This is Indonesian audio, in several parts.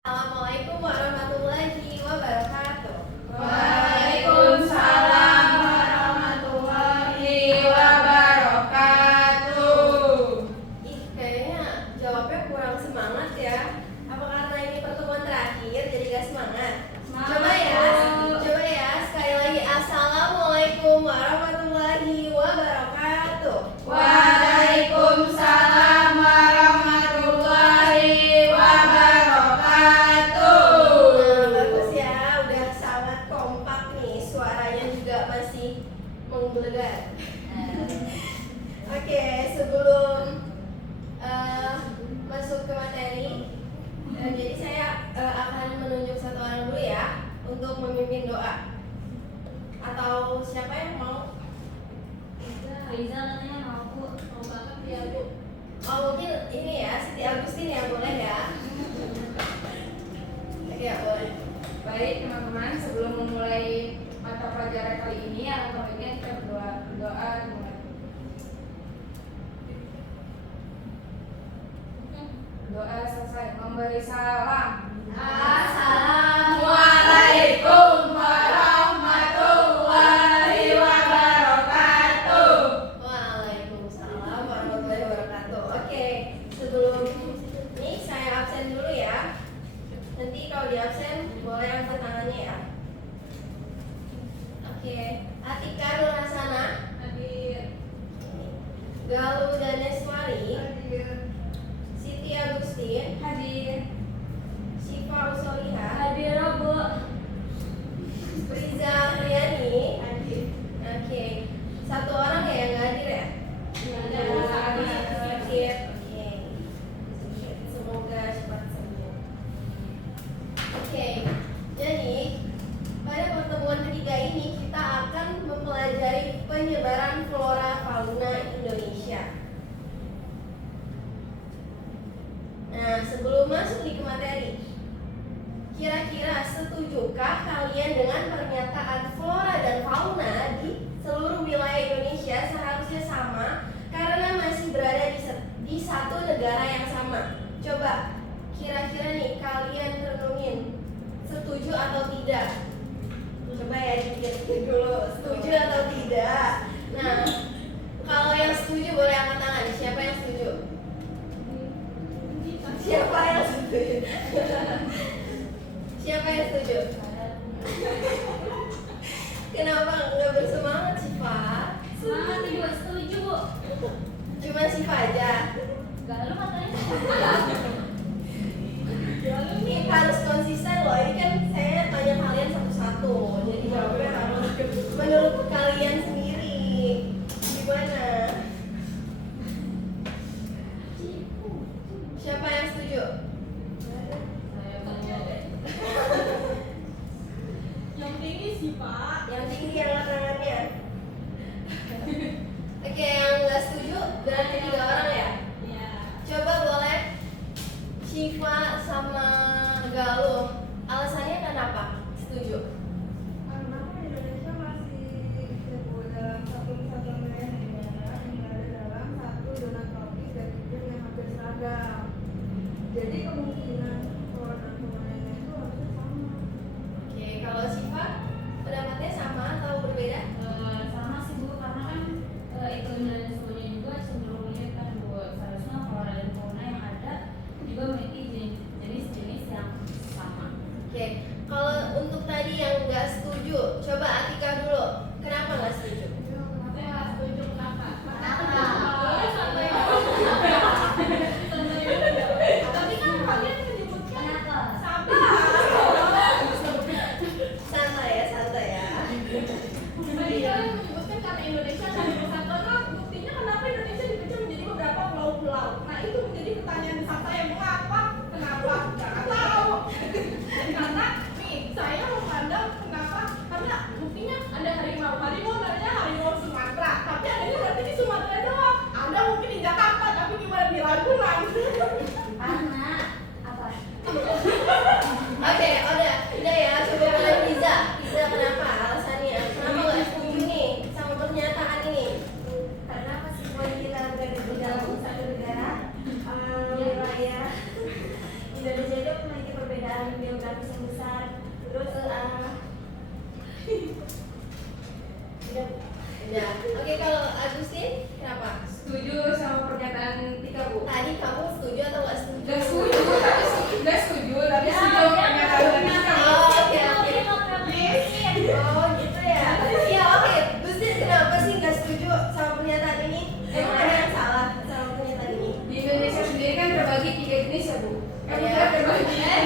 Assalamualaikum warahmatullahi wabarakatuh. Waalaikumsalam warahmatullahi wabarakatuh. Kayaknya jawabnya kurang semangat ya. Apa karena ini pertemuan terakhir jadi gak semangat? Coba ya, sekali lagi. Assalamualaikum warahmatullahi wabarakatuh. Waalaikumsalam warahmatullahi wabarakatuh. Bagus ya, udah sangat kompak nih. Suaranya juga masih menggelegar. Oke, sebelum masuk ke materi, jadi saya akan menunjuk satu orang dulu ya untuk memimpin doa. Atau siapa yang mau? Riza katanya mau banget ya Bu. Oh, mungkin ini ya, Siti Agustin ya, boleh ya? Ya boleh. Baik teman-teman, sebelum memulai mata pelajaran kali ini, alangkah baiknya kita berdoa dimulai. Doa selesai. Memberi salam. Assalamualaikum warahmatullahi wabarakatuh. Waalaikumsalam warahmatullahi wabarakatuh. Oke, sebelum ini saya absen dulu ya. Nanti kalau di absen boleh angkat tangannya ya. Oke, Atika Nurhasana, Hadir. Galuh Daneswari, Hadir. Siti Agustin, Hadir. Syifa Usolihah, Hadir Bu. Riza Riani. Hadir. Oke, satu orang ya yang nggak hadir ya? Ada. Sakit. Oke. Semoga cepat sembuh. Oke, jadi pada pertemuan ketiga ini kita akan mempelajari penyebaran flora fauna Indonesia. Nah, sebelum masuk nih ke materi, kira-kira setujukah kalian dengan pernyataan flora dan fauna di seluruh wilayah Indonesia seharusnya sama karena masih berada di satu negara yang sama? Coba, kira-kira nih kalian renungin, setuju atau tidak? Coba ya dipikir dulu, setuju atau tidak? Nah, kalau yang setuju boleh angkat tangan. Siapa yang setuju? Siapa yang setuju? Siapa yang setuju? Kenapa nggak bersemangat sih, Pak? Semangat Ibu, setuju Bu. Cuma Siva aja. Galuh katanya. Ini harus konsisten loh. Ini kan saya tanya kalian satu-satu. Jadi jawabnya harus menurut kalian sendiri. Gimana?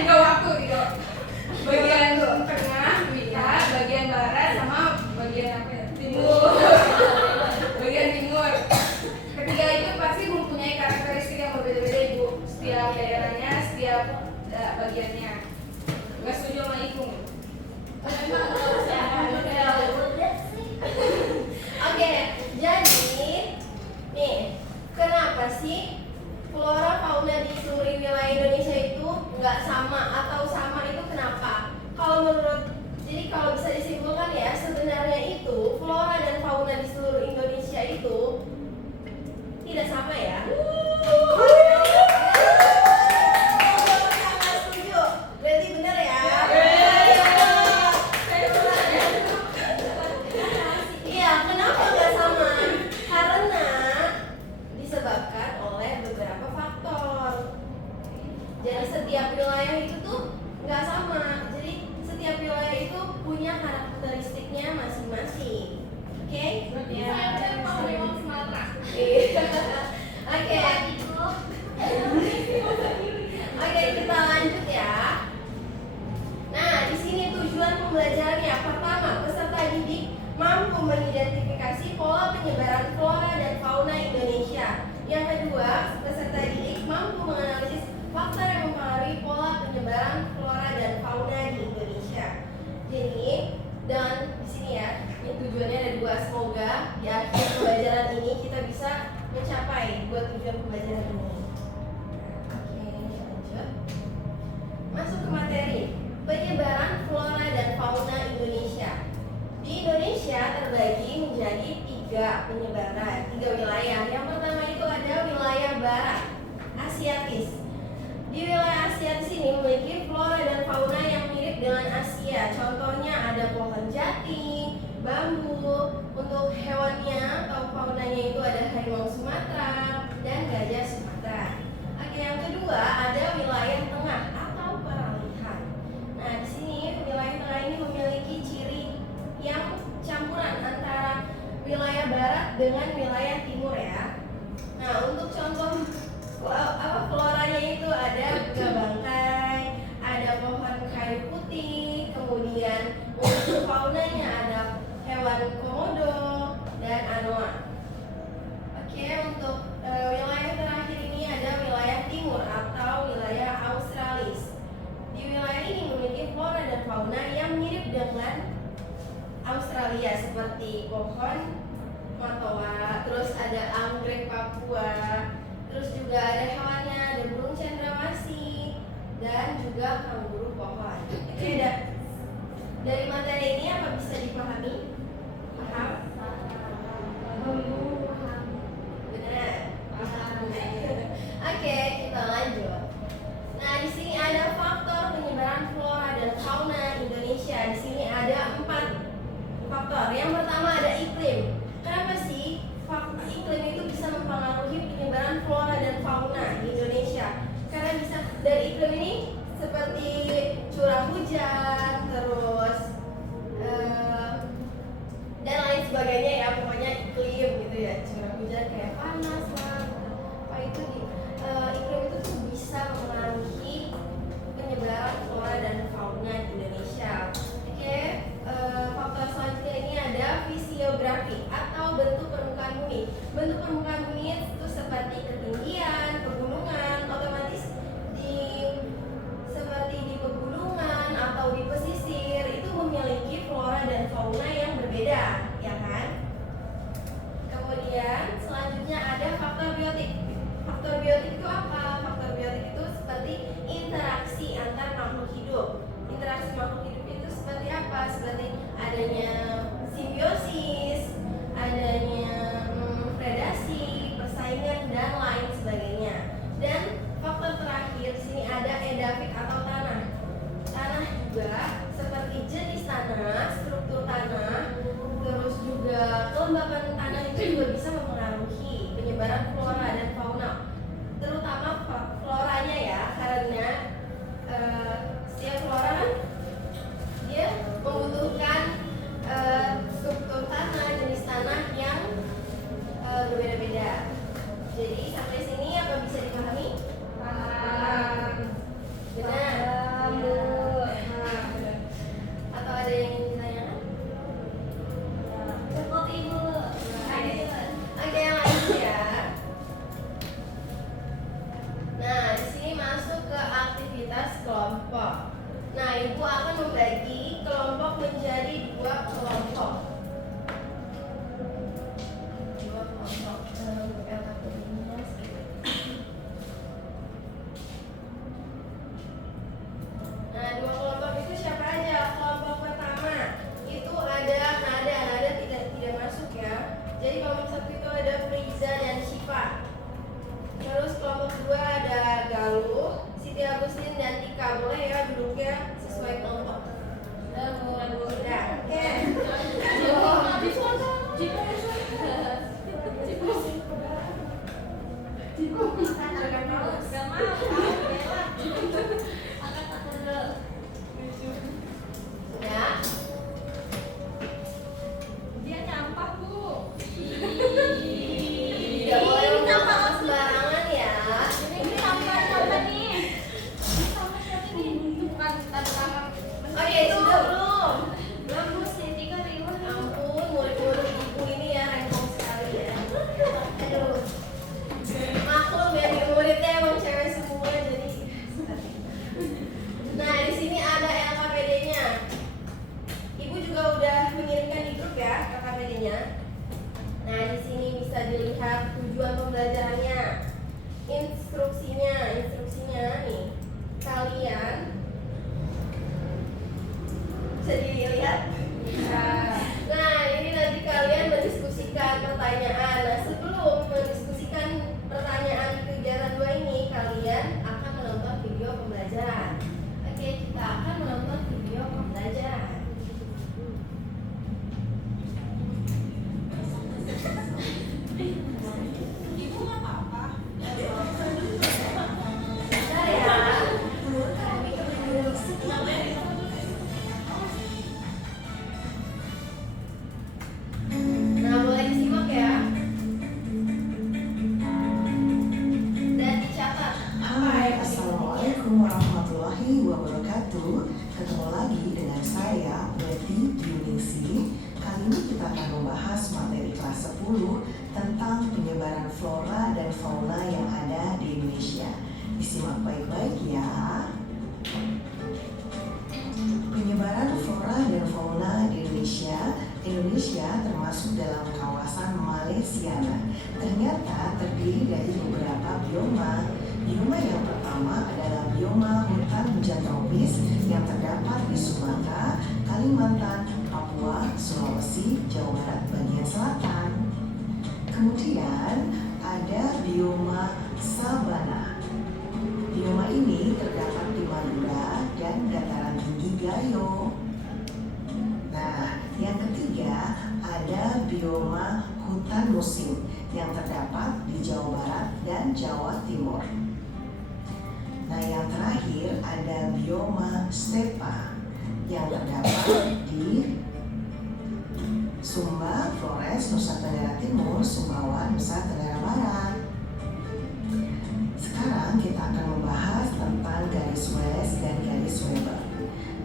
tiga waktu. Bagian tengah bisa, bagian barat sama bagian apa ya? Timur. Bagian timur. Ketiga itu pasti mempunyai karakteristik yang berbeda-beda Ibu. Setiap daerahnya, setiap bagiannya. Gak setuju sama Ibu? Oke, jadi nih, kenapa sih flora fauna di seluruh wilayah Indonesia itu nggak sama atau sama itu kenapa? Jadi kalau bisa disimpulkan ya, sebenarnya itu flora dan fauna di seluruh Indonesia itu tidak sama ya. Sangat setuju, berarti benar ya. Iya, kenapa nggak sama? Karena disebabkan oleh beberapa faktor. Jadi setiap wilayah itu tuh nggak sama. Jadi setiap wilayah itu punya karakteristiknya masing-masing. Oke? Saya mau lewat Sumatera. Oke. Oke, kita lanjut ya. Nah, di sini tujuan pembelajarannya. Pertama, peserta didik mampu mengidentifikasi pola penyebaran flora dan fauna Indonesia. Yang kedua, peserta didik mampu menganalisis faktor yang mempengaruhi pola penyebaran flora dan fauna di Indonesia. Jadi, dan di sini ya, ini tujuannya ada dua. Semoga di akhir pembelajaran ini kita bisa mencapai dua tujuan pembelajaran ini. Oke, lanjut. Masuk ke materi. Penyebaran flora dan fauna Indonesia. Di Indonesia terbagi menjadi tiga wilayah. Yang pertama itu ada wilayah barat, Asiatis. Di wilayah Asiatis ini memiliki flora dan fauna yang mirip dengan Asia. Contohnya ada pohon jati, bambu. Untuk hewannya atau faunanya itu ada harimau Sumatera dan gajah Sumatera. Oke, yang kedua ada wilayah tengah atau peralihan. Nah, di sini wilayah tengah ini memiliki ciri yang campuran antara wilayah barat dengan wilayah timur ya. Nah, untuk contoh floranya itu ada bunga bangkai, ada pohon kayu putih, kemudian untuk faunanya ada hewan komodo dan anoa. Oke, untuk wilayah terakhir ini ada wilayah timur atau wilayah Australis. Di wilayah ini memiliki flora dan fauna yang mirip dengan Australia seperti pohon matoa, terus ada anggrek Papua, terus juga ada hewannya, ada burung cendrawasih dan juga kanguru pohon. Oke, dari materi ini apa bisa dipahami? Paham? Benar. Oke, kita lanjut. Nah, di sini ada faktor penyebaran flora dan fauna Indonesia. Di sini ada 4 faktor. Yang pertama ada iklim. Kenapa sih iklim itu bisa mempengaruhi penyebaran flora dan fauna di Indonesia? Karena bisa dari iklim ini seperti curah hujan, terus dan lain sebagainya ya, pokoknya iklim gitu ya, curah hujan kayak panas lah, apa itu iklim itu tuh bisa mempengaruhi penyebaran flora dan fauna di Indonesia. Oke, faktor selanjutnya ini ada fisiografi atau bentuk permukaan bumi. Bentuk permukaan bumi itu seperti ketinggian, pegunungan, otomatis seperti di pegunungan atau di Nah, dua kelompok itu siapa aja? Kelompok pertama itu ada Nada tidak masuk ya. Jadi kelompok satu itu ada Friza dan Syifa. Terus kelompok kedua ada Galuh, Siti Agustin dan Tika. Boleh ya duduknya sesuai kelompok. Sudah, oke. Sudah. Dia nyampah, Bu. Tidak boleh mencampakkan sembarangan ya. Ini sampah nih. Sampah siapa nih? Itu bukan tantangan. Oke, sudah belum? Belum, Bu. Sintika riuh. Ampun, murid-murid ibu ini ya rempong sekali ya. Aduh. Maklum ya, di muridnya emang cewek semua jadi. Nah, di sini ada LKPD-nya. Ibu juga udah mengirimkan di grup ya LKPD-nya. Nah, di sini bisa dilihat tujuan pembelajarannya, instruksinya nih. Kalian bisa dilihat. Nah, ini nanti kalian mendiskusikan pertanyaan. Nah, sebelum mendiskusikan pertanyaan di kegiatan 2 ini, kalian akan menonton video pembelajaran. Oke, kita akan menonton video pembelajaran. Ibu nggak apa-apa. Bentar ya. Nah, boleh disimak ya. Dan dicatat. Hai, Assalamualaikum warahmatullahi wabarakatuh. Ketemu lagi dengan saya, Betty Yunisi. Kali ini kita akan membahas materi kelas 10 tentang penyebaran flora dan fauna yang ada di Indonesia. Disimak baik-baik ya. Penyebaran flora dan fauna di Indonesia. Indonesia termasuk dalam kawasan Malaysiana. Ternyata terdiri dari beberapa bioma. Bioma yang pertama adalah bioma hutan hujan tropis yang terdapat di Sumatera, Kalimantan, Papua, Sulawesi, Jawa Barat bagian selatan. Kemudian ada bioma sabana. Bioma ini terdapat di Madura dan dataran tinggi Gayo. Nah, yang ketiga ada bioma hutan musim yang terdapat di Jawa Barat dan Jawa Timur. Nah, yang terakhir ada bioma stepa yang terdapat di Sumba, Flores, Nusa Tenggara Timur, Sumbawa, Nusa Tenggara Barat. Sekarang kita akan membahas tentang garis Wallace dan garis Weber.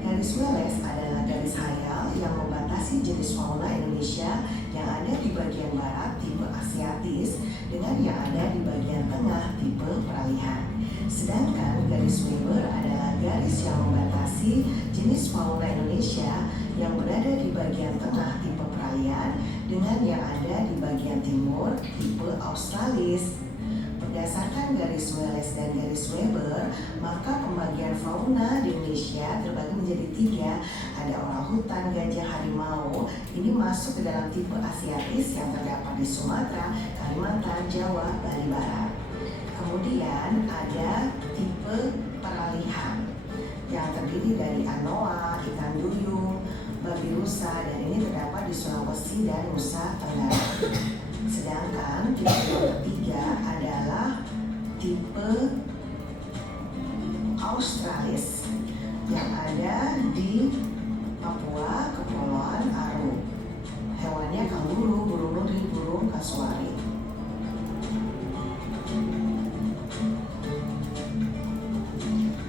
Garis Wallace adalah garis hayal yang membatasi jenis fauna Indonesia yang ada di bagian barat tipe Asiatis dengan yang ada di bagian tengah tipe peralihan. Sedangkan garis Weber adalah garis yang membatasi jenis fauna Indonesia yang berada di bagian tengah tipe peralihan dengan yang ada di bagian timur tipe Australis. Berdasarkan garis Wallace dan garis Weber, maka pembagian fauna di Indonesia terbagi menjadi 3. Ada orang hutan, gajah, harimau. Ini masuk ke dalam tipe Asiatis yang terdapat di Sumatera, Kalimantan, Jawa, Bali Barat. Kemudian ada tipe peralihan yang terdiri dari anoa, ikan duyung, babi rusa, dan ini terdapat di Sulawesi dan Nusa Tenggara. Sedangkan tipe yang ketiga adalah tipe Australis yang ada di Papua, Kepulauan Aru. Hewannya kanguru, burung nuri, burung kasuari.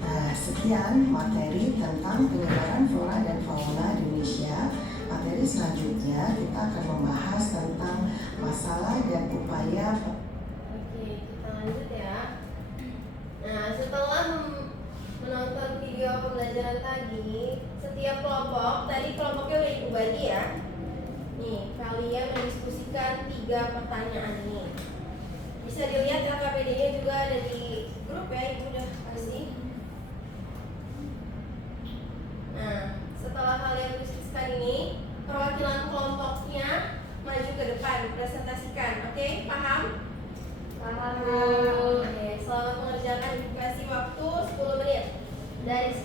Nah, sekian materi tentang penyebaran flora dan fauna di Indonesia. Materi selanjutnya kita akan membahas tentang masalah dan upaya. Oke, kita lanjut ya. Nah, setelah menonton video pembelajaran tadi, setiap kelompok, tadi kelompoknya udah ibu bagi ya. Nih, kalian mendiskusikan 3 pertanyaan ini. Bisa dilihat LKPD-nya juga ada di grup ya, ibu udah kasih.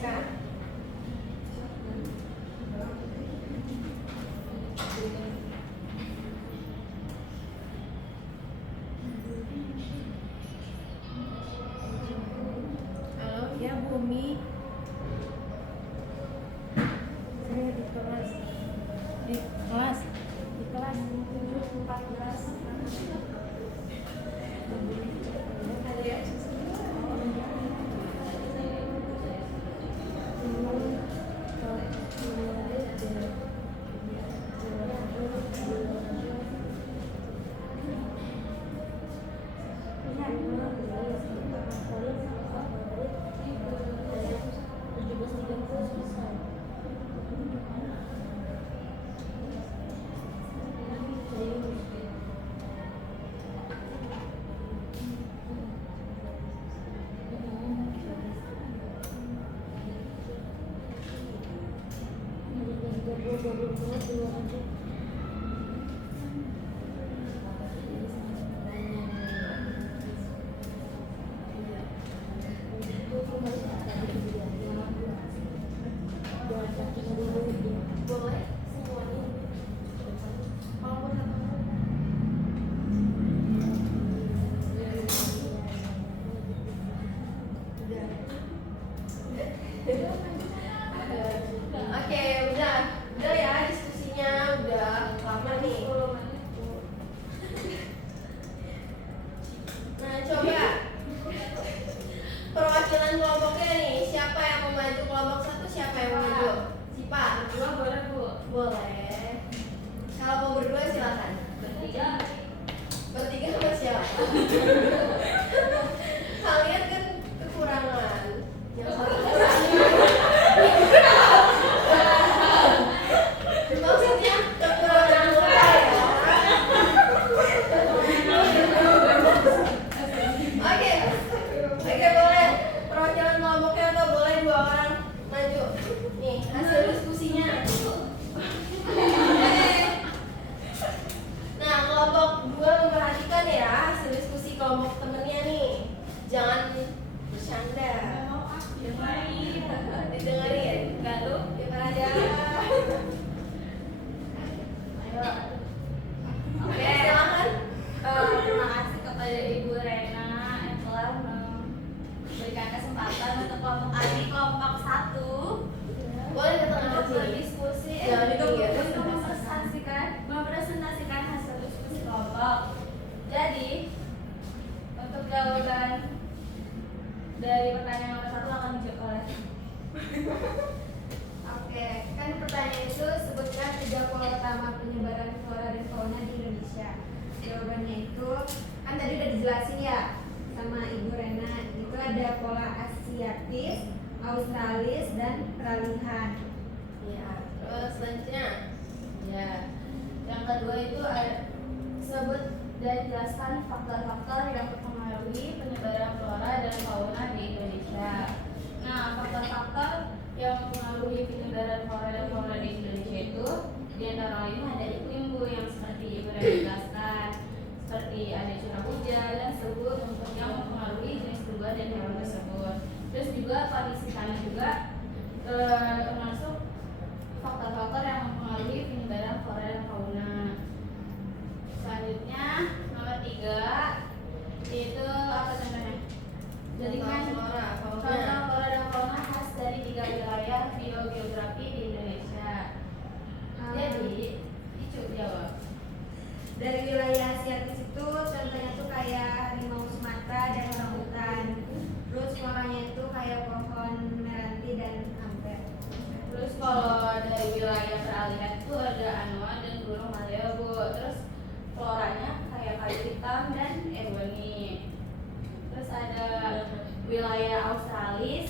Silakan. Halo, ya Bumi. Saya di kelas. Di kelas. Di kelas 14. Boleh semuanya. Walaupun satu. Oke, udah ya diskusinya udah lama nih. Nah, coba perwakilan kelompoknya nih, siapa yang mau maju kelompok satu, siapa yang mau maju? Sipa. Berdua boleh Bu. Boleh. Kalau mau berdua silakan. Bertiga. Bertiga sama siapa? Kalian kan kekurangan. Yang satu kurang. Maksudnya kekurangan apa ya? Oke, boleh. Perwakilan kelompoknya atau boleh 2 orang maju. Nih, hasil diskusinya. Nah, kelompok 2 memperhatikan ya hasil diskusi kelompok temennya nih. Jangan bercanda. Didengerin. Enggak tuh. Diper aja. Ayo. Oke, silakan. Terima kasih kepada Ibu Rena yang telah memberikan kesempatan untuk kelompok adik kelompok 1 Boleh ke tengah untuk sini. berdiskusi Jangan untuk dipinggir. mempresentasikan hasil diskusi kelompok. Jadi untuk jawaban dari pertanyaan nomor 1 akan dijawab oleh Oke, kan pertanyaan itu sebutkan 3 pola utama penyebaran flora dan fauna di Indonesia. Jawabannya itu kan tadi udah dijelasin ya sama Ibu Rena. Itu ada pola Asiatis, Australis, dan peralihan. Ya, terus selanjutnya. ya. Yang kedua itu sebut dan jelaskan faktor-faktor yang mempengaruhi penyebaran flora dan fauna di Indonesia. Nah, faktor-faktor yang mempengaruhi penyebaran flora dan fauna di Indonesia itu di antara lain ada iklim Bu, yang seperti Ibu Rena jelaskan, seperti ada curah hujan dan suhu yang mempengaruhi jenis tumbuhan dan hewan tersebut. Terus juga kondisi tanah juga termasuk faktor-faktor yang mempengaruhi penyebaran flora dan fauna. Selanjutnya nomor 3 itu apa contohnya? Jadi kan flora, fauna. contoh flora dan fauna khas dari 3 wilayah biogeografi di Indonesia. Jadi Icu jawab. Dari wilayah Asiatis itu contohnya tuh kayak harimau Sumatera dan orangutan. Terus floranya itu kayak pohon meranti dan ampel. Terus kalau dari wilayah peralihan itu ada anoa dan burung maleo Bu. Terus floranya kayak kayu hitam dan ebony. Terus ada wilayah Australis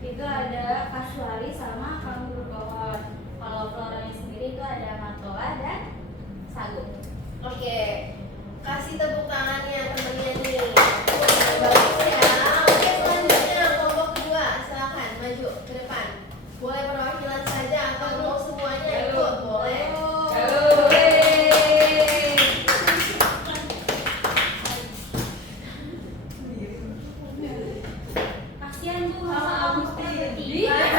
itu ada kasuari sama kanguru pohon. Kalau floranya sendiri itu ada matoa dan sagu. Oke, kasih tepuk tangannya temennya nih. Bagus ya. Oke, selanjutnya kelompok kedua, silakan maju ke depan. Boleh perwakilan saja atau mau semuanya ikut? Boleh. Kasihan Bu sama Agustin bertiga.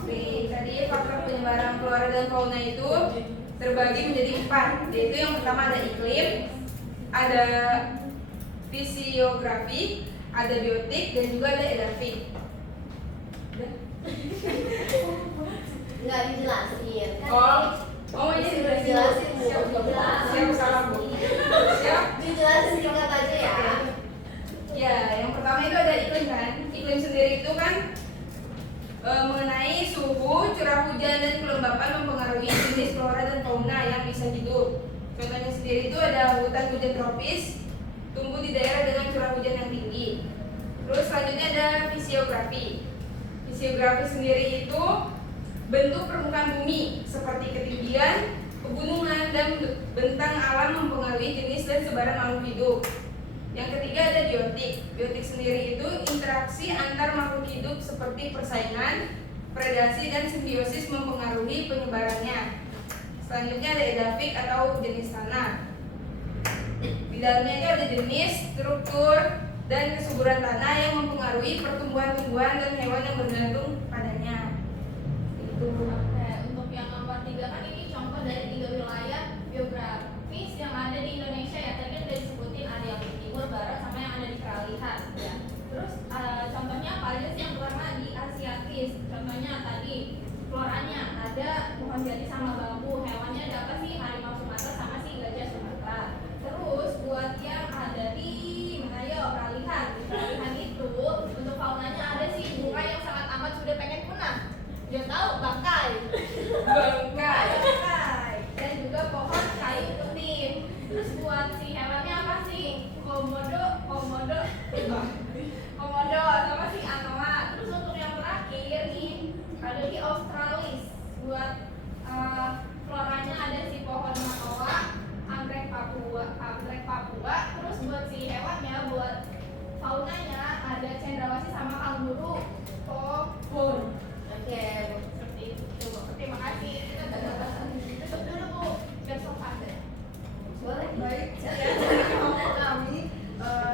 Oke, tadi faktor penyebaran flora dan fauna itu terbagi menjadi 4, yaitu yang pertama ada iklim, ada fisiografi, ada biotik, dan juga ada edafik. Nggak dijelasin kan? Ini Sudah sudah dijelasin, Bu. Siap salah Bu. Siap. Dijelasin singkat aja ya. Ya, yang pertama itu ada iklim kan. Iklim sendiri itu kan mengenai suhu, curah hujan dan kelembapan mempengaruhi jenis flora dan fauna yang bisa hidup. Contohnya sendiri itu ada hutan hujan tropis, tumbuh di daerah dengan curah hujan yang tinggi. Terus selanjutnya ada fisiografi. Fisiografi sendiri itu bentuk permukaan bumi seperti ketinggian, pegunungan, dan bentang alam mempengaruhi jenis dan sebaran makhluk hidup. Yang ketiga ada biotik. Biotik sendiri itu interaksi antar makhluk hidup seperti persaingan, predasi, dan simbiosis mempengaruhi penyebarannya. Selanjutnya ada edafik atau jenis tanah. Di dalamnya itu ada jenis, struktur, dan kesuburan tanah yang mempengaruhi pertumbuhan-tumbuhan dan hewan yang bergantung padanya. Itu. Oke, untuk yang nomor 3 kan ini contoh dari 3 wilayah geografis yang ada di Indonesia ya. Tadi kan udah disebutin ada yang di timur, barat, sama yang ada di peralihan ya. Terus contohnya apa aja sih yang warna di Asiatis? Contohnya tadi floranya ada pohon jati sama bambu. Hewannya ada apa sih? Harimau Sumatera sama si gajah Sumatera. Terus buat yang ada di mana ya peralihan? Di peralihan itu untuk faunanya ada sih bunga yang sangat amat sudah pengen punah. Dia tahu bangkai. Bangkai. Dan juga pohon kayu kuning. Terus buat si hewannya apa sih? Komodo sama si anoa. Terus untuk yang terakhir nih ada di Australis. Buat floranya ada si pohon matoa, anggrek Papua. Terus buat si hewannya, buat faunanya ada cendrawasih sama kanguru. Pohon. Oke, Seperti itu. Terima kasih. Tutup dulu Bu, biar sopan deh. boleh. Baik, sekian kami.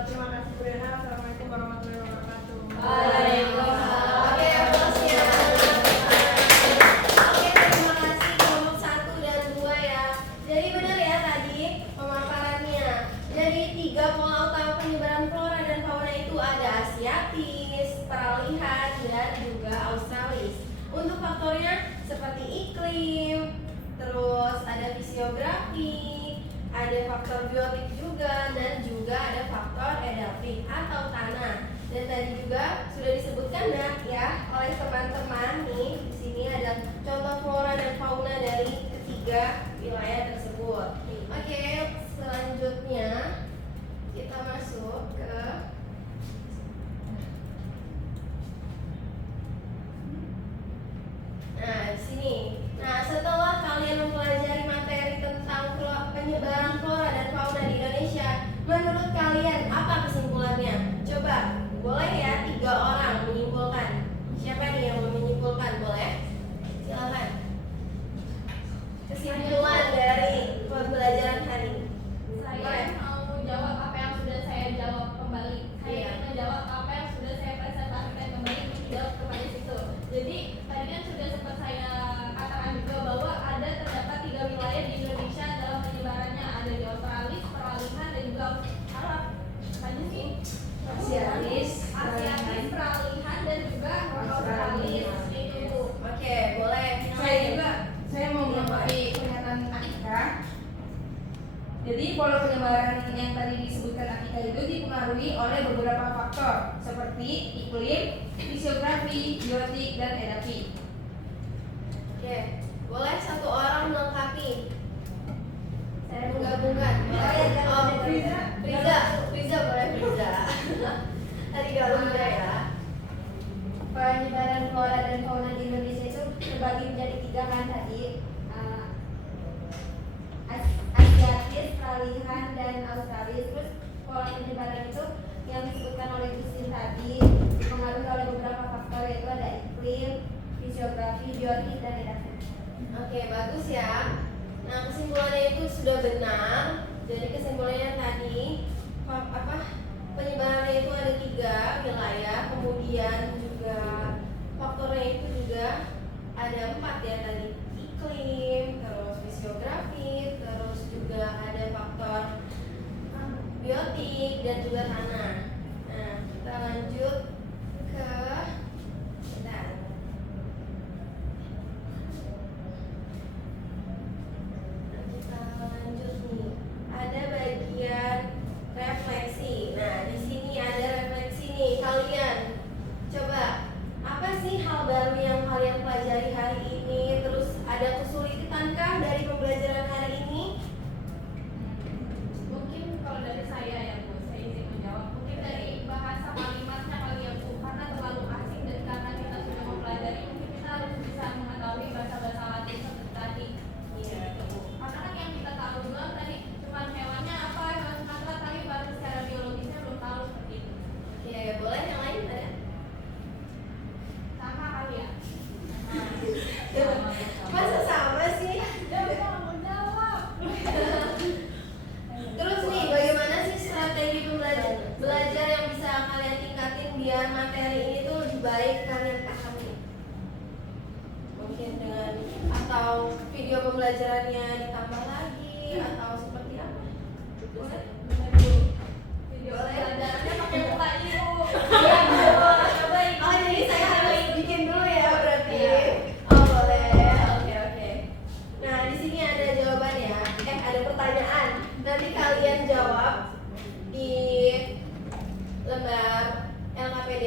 Terima kasih Bu Rena. Assalamualaikum warahmatullahi wabarakatuh. Waalaikumsalam. Oke, aplausnya. Oke, terima kasih kelompok 1 dan 2 ya. Jadi benar ya tadi pemaparannya. Jadi 3 pola utama penyebaran flora dan fauna itu ada Asiatis, peralihan, dan juga Australis. Untuk faktornya seperti iklim, terus ada fisiografi, ada faktor biotik juga, dan juga ada faktor edafik atau tanah. Dan tadi juga sudah disebutkan ya oleh teman-teman nih. Di sini ada contoh flora dan fauna dari ketiga wilayah tersebut. Oke, selanjutnya kita masuk ke di sini. Nah, setelah kalian mempelajari materi tentang penyebaran flora dan fauna di Indonesia, menurut kalian apa kesimpulannya? Coba, boleh ya 3 orang menyimpulkan. Siapa nih yang mau menyimpulkan? Boleh? Silakan. Kesimpulan dari pembelajaran hari ini. Saya mau jawab apa yang sudah saya jawab kembali. Saya Iya. menjawab apa yang sudah saya presentasikan kembali, menjawab kepada situ. Jadi tadi kan sudah sempat saya katakan juga bahwa terdapat 3 wilayah di Indonesia dalam penyebarannya, ada di Australia, peralihan, dan juga Arab. Apa sih? Asiatis, peralihan, dan juga Australia. Itu. Oke, boleh. Saya mau menambahi pernyataan Atika. Jadi pola penyebaran yang tadi disebutkan Atika itu dipengaruhi oleh beberapa faktor seperti iklim, fisiografi, biotik, dan edafik. Oke, boleh 1 orang melengkapi. Saya menggabungkan. Friza boleh Friza. Tadi Garuda ya. Penyebaran flora dan fauna di Indonesia itu terbagi menjadi 3 kan tadi, Asiatis, peralihan, dan Australis. Terus pola penyebaran itu yang disebutkan oleh Gusin tadi dipengaruhi oleh beberapa faktor, yaitu ada iklim, fisiografi, biotik, dan edafik. Oke, bagus ya. Nah, kesimpulannya itu sudah benar. Jadi kesimpulannya tadi penyebarannya itu ada 3 wilayah, kemudian juga faktornya itu juga ya tadi iklim, terus fisiografi, terus juga ada faktor biotik dan juga tanah. Nah, kita lanjut ke bentar. Kita lanjut nih. Ada bagian refleksi. Nah, di sini ada refleksi nih. Kalian coba, apa sih hal baru yang kalian pelajari hari ini? Terus ada kesulitankah dari pembelajaran hari ini? Mungkin kalau dari saya ya Bu, saya izin menjawab. Mungkin dari bahasa kalimatnya kali ya Bu, karena terlalu asing dan karena kita sudah mempelajari, mungkin kita harus bisa mengetahui bahasa-bahasa Latin seperti tadi. Iya. Gitu, Bu. Karena kan yang kita tahu doang tadi cuma hewannya apa, hewan sumatera, tapi baru secara biologisnya belum tahu seperti itu. Oke, boleh yang lain ada? Sama kali ya. Masa sama sih? Jangan mau jawab. Terus nih, bagaimana sih strategi belajar yang bisa kalian tingkatin biar materi ini tuh lebih baik kalian pahami? Mungkin dengan atau video pembelajarannya ditambah lagi atau seperti apa? Boleh? Video Boleh. pelajarannya pakai muka ibu. Iya, coba. Oh, jadi saya harus bikin dulu ya berarti. Oh, boleh. Oke. Nah, di sini ada jawaban ya. Ada pertanyaan. Nanti kalian jawab di lembar LKPD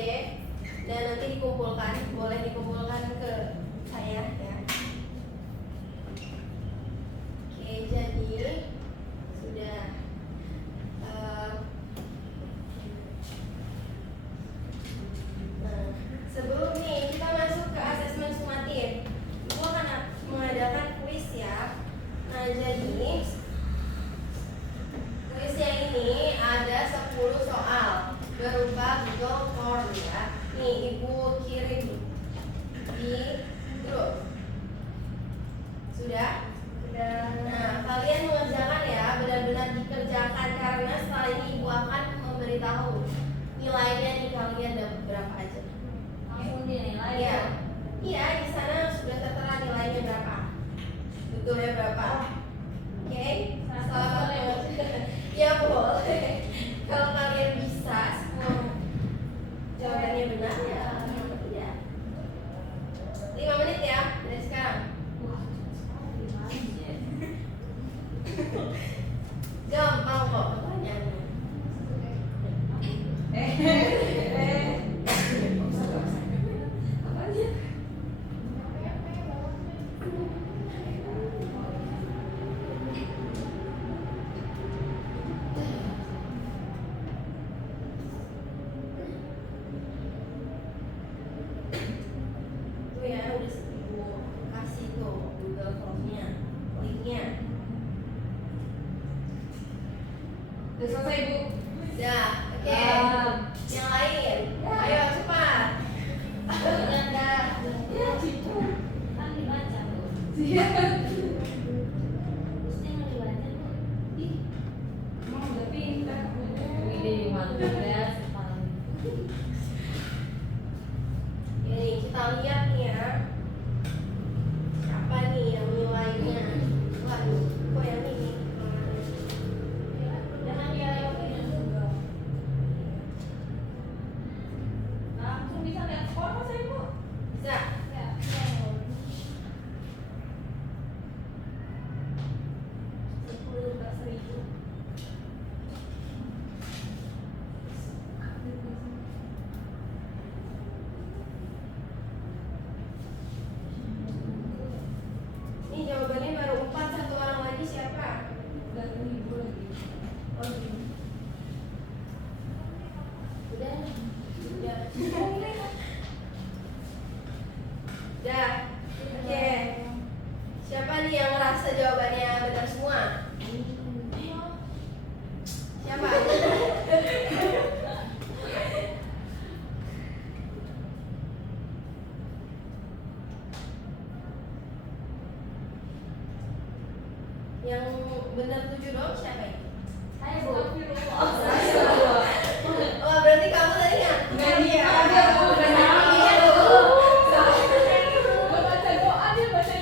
dan nanti dikumpulkan. Boleh dikumpulkan ke saya ya. Oke, jadi sudah. Nah, sebelum nih kita masuk ke asesmen sumatif, Ibu akan mengadakan kuis ya. Nah, jadi kuisnya ini ada 10 soal berupa Google Form ya. Nih Ibu kirim di grup. Sudah? Sudah. Nah, kalian mengerjakan ya, benar-benar dikerjakan karena setelah ini Ibu akan memberitahu nilainya nih kalian dapat berapa aja. Langsung dinilai. Iya. Iya, di sana sudah tertera nilainya berapa. Betulnya berapa? Oke. Selamat mengerjakan. Ya boleh. Kalau kalian bisa semua jawabannya benar ya. Tidak. 5 menit ya dari sekarang. Gampang kok pertanyaannya. Tuh ya udah Ibu kasih tuh Google Form-nya, linknya. Udah selesai Bu. Udah, oke. Yang lain, ayo cepat. Dah. Kan dibaca Bu. Iya. Mesti mau dibaca Bu. Ih, emang udah pintar. Wih, mantap ya sekali. Ini kita lihat nih ya. Siapa nih yang nilainya? Waduh, kok yang ini? Jangan diayokin juga. Langsung bisa lihat skor Mas Ibu. Bisa. Ya. 10.000. Ini jawabannya baru 4, satu orang lagi siapa? Udah 1.000 lagi. Oh, ini. Udah. Udah. Oke. Siapa nih yang merasa jawabannya benar semua? Siapa? Yang benar 7 dong siapa itu? Saya Bu. Oh, berarti kamu tadi nggak? Nggak dia. Iya, Bu. Nggak dia. Iya, Bu. Baca doa dia baca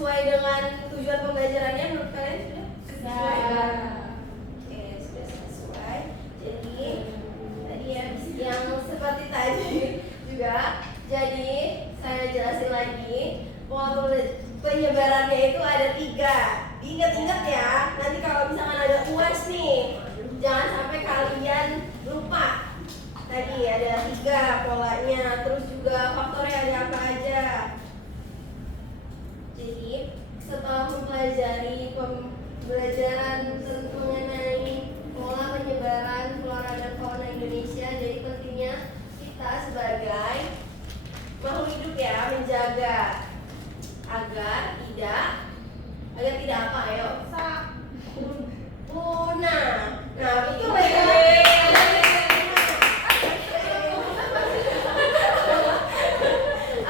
sesuai dengan tujuan pembelajarannya menurut kalian sudah? Sudah. Oke, sudah sesuai. Jadi tadi ya yang seperti tadi juga. Jadi saya jelasin lagi pola penyebarannya itu ada 3. Ingat-ingat ya. Nanti kalau misalkan ada UAS nih, jangan sampai kalian lupa. Tadi ada 3 polanya, terus juga faktornya ada apa aja. Jadi setelah mempelajari pembelajaran mengenai pola penyebaran flora dan fauna Indonesia, jadi pentingnya kita sebagai makhluk hidup ya menjaga agar tidak apa, ayo punah. Nah betul ya.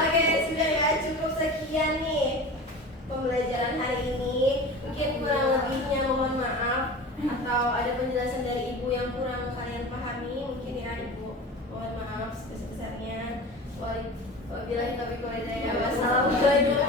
Oke, sudah ya, cukup sekian nih pembelajaran hari ini. Mungkin kurang lebihnya mohon maaf, atau ada penjelasan dari ibu yang kurang kalian pahami, mungkin ya ibu mohon maaf sebesar-besarnya. Wabillahi taufiq wal hidayah. Wassalamualaikum